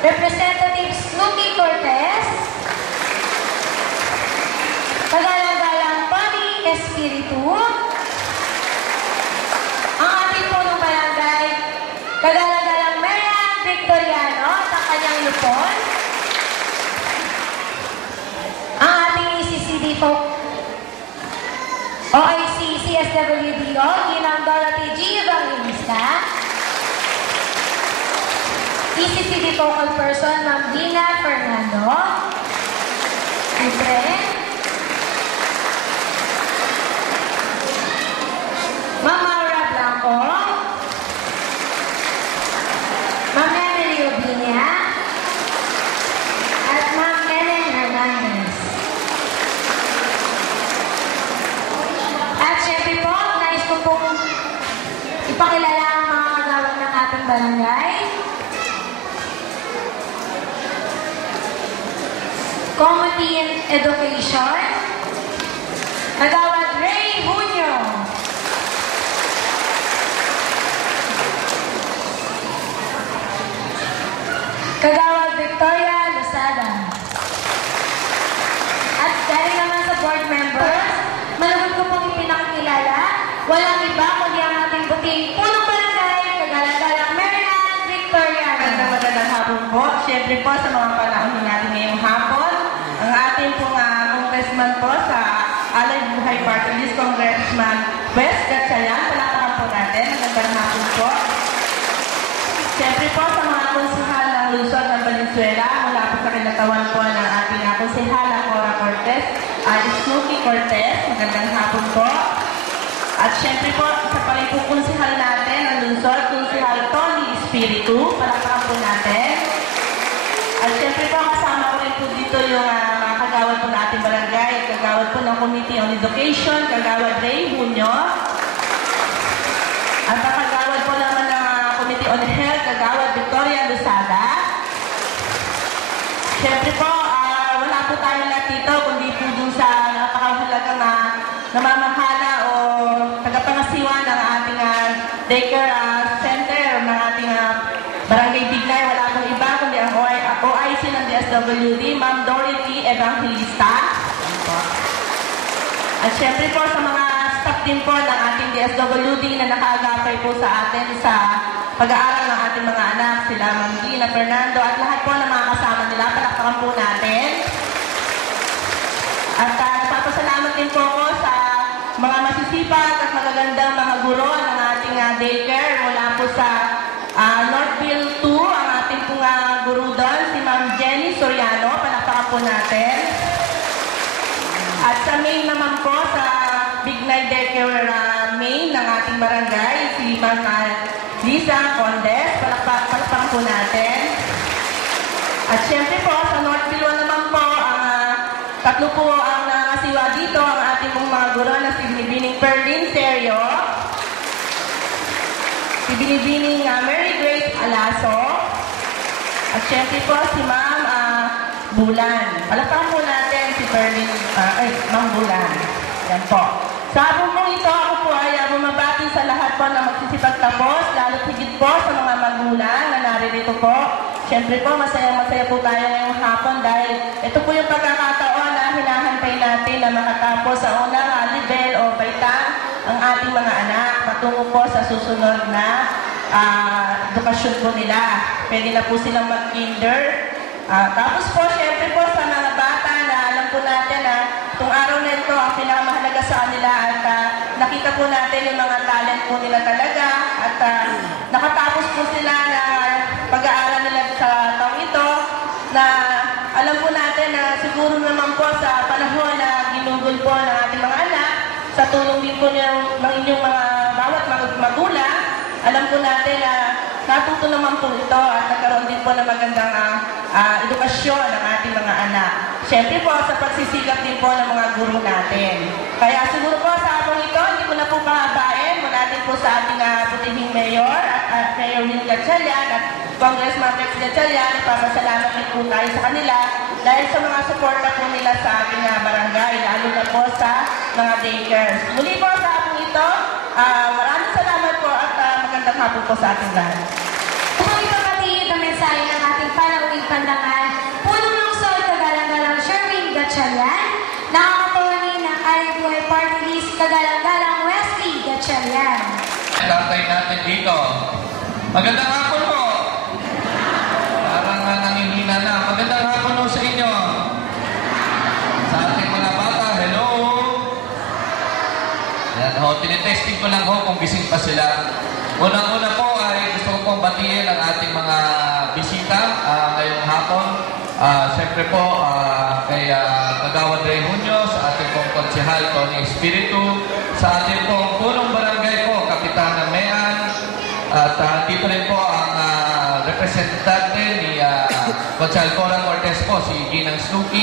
Representative Snooki Cortez, Kagalang-galang Bobby Espiritu, ang ating punong barangay, Kagalang-galang Marian Victoriano at ang kanyang lupon, ang ating ECCD OIC CSWDO, Ginang Dorothy G. Evangelista, ECCD Focal Person, Ma'am Dina Fernando, Libre, Ma'am Maura Blanco, Ma'am Emily Obinia, at Ma'am Ellen Hernandez. At syempre po, nais ko pong ipakilala ang mga kagawad ng ating barangay. Committee in Education, Kagawad Ray Junio, Kagawad Victoria Losada. At dahil naman sa board members, malugod ko pong ipinakikilala, walang iba kundi ang ating buting punong barangay, Kagalang-galang Marian Victoria. Magandang hapon po. Siyempre po sa mga panahon natin ngayong hapon, ang ating pong congressman po sa Alay Buhay Party List, Congressman West Gatchalian. Palakpakan po natin. Magandang hapon po. Siyempre po sa mga konsehal ng lungsod ng Valenzuela, mula po sa kinatawan po ng ating konsehala Cora Cortez, Snooki Cortez. Magandang hapon po. At siyempre po sa pangipukonsehal natin ng lungsod, konsehal Tony Espiritu. Palakpakan po natin. At siyempre po kasama ko rin po dito yung mga kagawad po ng ating barangay, kagawad po ng Committee on Education, kagawad Ray Junio, at ang kagawad po naman ng Committee on Health, kagawad Victoria Losada. Siyempre po, wala po tayo lahat dito, kundi po dun sa napakahulagang namamahala o tagapangasiwa ng ating daycare center, ng ating Barangay Bignay. Wala pong iba kundi ang OIC ng DSWD, Ma'am Dorothy Evangelista. At syempre po sa mga staff din po ng ating DSWD na nakaagapay po sa atin sa pag-aaral ng ating mga anak, sila Ma'am Gina Fernando at lahat po ng mga kasama nila. Palakpakan po natin. At nagpapasalamat din po ako sa mga masisipag at magagandang mga guro ng ating daycare mula po sa Northville 2, ang ating pong guru doon, si Ma'am Jenny Soriano. Palakpakan po natin. At sa main naman po, sa Bignay Daycare main ng ating barangay, si Ma'am Lisa Condes. Palakpakan po natin. At syempre po, sa Northville 1 naman po, tatlo po ang nangasiwa dito, ang ating pong mga guro na si Binibining Perlin Serio, si Binibining Mary Grace Alaso, at syempre po si Ma'am Bulan. Palakpakan po natin si Perlin, Ma'am Bulan. Yan po. Sa hapon po ito, ako po ay bumabati sa lahat po na magsisipagtapos, lalo higit po sa mga magulang na naririto po. Siyempre po, masaya-masaya po tayo ngayong hapon dahil ito po yung pagkakataon na hinahantay natin na makatapos sa unang level o baitang ang ating mga anak patungo po sa susunod na edukasyon po nila. Pwede na po silang mag-kinder. Tapos po, siyempre po sa mga bata na alam po natin na itong araw na ito ang pinakamahalaga sa kanila at nakita po natin yung mga talent po nila talaga at nakatapos po sila na pag-aaral nila sa taong ito na alam po natin na siguro naman po sa panahon na ginugol po ng ating mga anak, sa tulong din po ng inyong mga bawat magulang, alam po natin na natuto naman po ito at nagkaroon din po ng magandang edukasyon ng ating mga anak. Siyempre po sa pagsisikap din po ng mga guro natin. Kaya siguro po sa hapon ito, hindi ko na po pahabain mula din po sa ating butihing mayor at Mayor Lynn Gatchalian at Congressman Rex Gatchalian. Ipapasalamat din po tayo sa kanila dahil sa mga suporta po nila sa ating barangay, lalo na po sa mga daycares. Muli po sa hapon ito, maraming salamat po at magandang hapon po sa ating lahat. Kung ipapatid ang mensahe ng ating panauwing pandangal, punong lungsod, kagalang-galang Sherwin Gatchalian, nakakatawanin ng Aling Buhay Party List, kagalang-galang Wesley Gatchalian. Tatay natin dito. Magandang hapon po. Parang nangihina na. Magandang hapon po sa inyo. Sa ating mga bata, hello. Yan ho, tinitesting ko lang ho kung gising pa sila. Unang-una po ay gusto ko pong batiin ang ating mga bisita ngayong hapon. Siyempre po kay Kagawad Ray Junio, sa ating pong konsehal Tony Espiritu, sa ating pong punong barangay po, Kapitan Mean, at dito rin po ang representante ni Konsehal Cora Cortez po, si Ginang Snoopy.